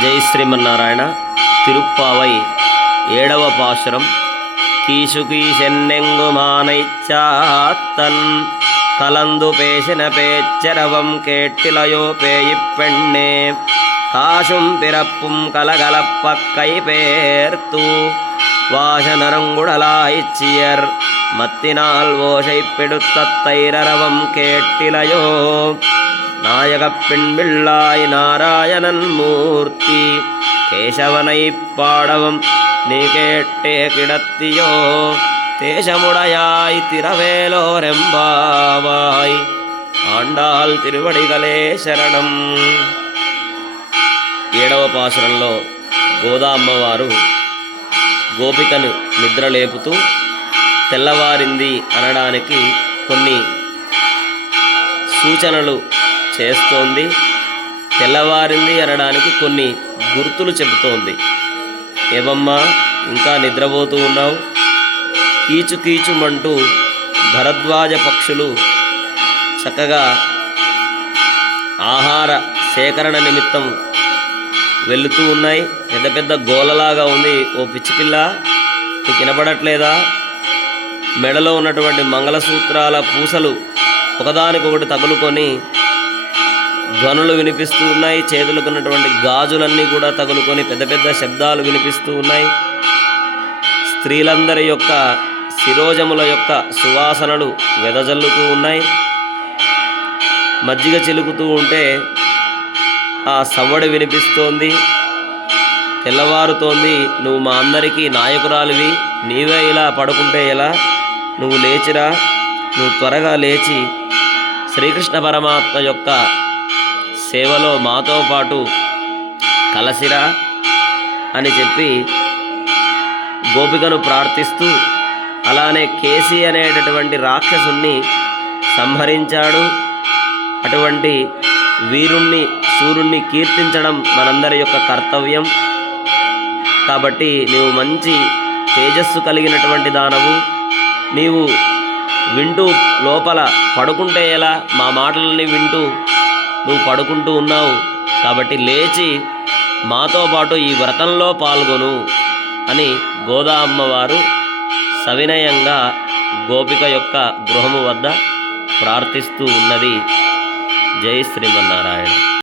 జై శ్రీమన్నారాయణ. తిరుప్పావై 7వ పాశురం. கீசுகீசென்னெங்குமானைச்சாத்தன் கலந்து பேசின பேச்சரவம் கேட்டிலையோ பேயிப்பெண்ணே காசும் பிறப்பும் கலகலப்ப கைபேர்த்து வாசனரங்குடலாய்ச்சியர் மத்தினால் ஓசை பெடுத்தைரவம் கேட்டிலையோ நாயகப் பெண்பிள்ளாய் நாராயணன் மூர்த்தி கேசவனை பாடவும் நீ கேட்டே கிடத்தியோ தேசமுடையாய் திரவேலோரெம்பாவாய் ఆండాల్ తిరువడిగలే శరణం. 7వ పాశురంలో గోదా అమ్మవారు గోపికను నిద్రలేపుతూ తెల్లవారింది అనడానికి కొన్ని సూచనలు చేస్తోంది. తెల్లవారింది అనడానికి కొన్ని గుర్తులు చెబుతోంది. ఏవమ్మా ఇంకా నిద్రపోతూ ఉన్నావు? కీచు కీచుమంటూ భరద్వాజ పక్షులు చక్కగా ఆహార సేకరణ నిమిత్తం వెళుతూ ఉన్నాయి. పెద్ద పెద్ద గోలలాగా ఉంది. ఓ పిచ్చిపిల్ల, నీకు వినపడట్లేదా? మెడలో ఉన్నటువంటి మంగళసూత్రాల పూసలు ఒకదానికొకటి తగులుకొని ధ్వనులు వినిపిస్తూ ఉన్నాయి. చేతులకు ఉన్నటువంటి గాజులన్నీ కూడా తగులుకొని పెద్ద పెద్ద శబ్దాలు వినిపిస్తూ ఉన్నాయి. స్త్రీలందరి యొక్క శిరోజముల యొక్క సువాసనలు వెదజల్లుతూ ఉన్నాయి. మజ్జిగ చిలుకుతూ ఉంటే ఆ సవ్వడి వినిపిస్తోంది. తెల్లవారుతోంది. నువ్వు మా అందరికీ నాయకురాలివి, నీవే ఇలా పడుకుంటే ఎలా? నువ్వు లేచిరా, నువ్వు త్వరగా లేచి శ్రీకృష్ణ పరమాత్మ యొక్క సేవలో మాతో పాటు కలసిరా అని చెప్పి గోపికను ప్రార్థిస్తూ, అలానే కేసి అనేటటువంటి రాక్షసుణ్ణి సంహరించాడు. అటువంటి వీరుణ్ణి సూర్యుణ్ణి కీర్తించడం మనందరి యొక్క కర్తవ్యం. కాబట్టి నీవు మంచి తేజస్సు కలిగినటువంటి దానవు. నీవు వింటూ లోపల పడుకుంటే ఎలా? మా మాటలని వింటూ నువ్వు పడుకుంటూ ఉన్నావు. కాబట్టి లేచి మాతో పాటు ఈ వ్రతంలో పాల్గొను అని గోదా అమ్మవారు సవినయంగా గోపిక యొక్క గృహము వద్ద ప్రార్థిస్తూ ఉన్నది. జై శ్రీమన్నారాయణ.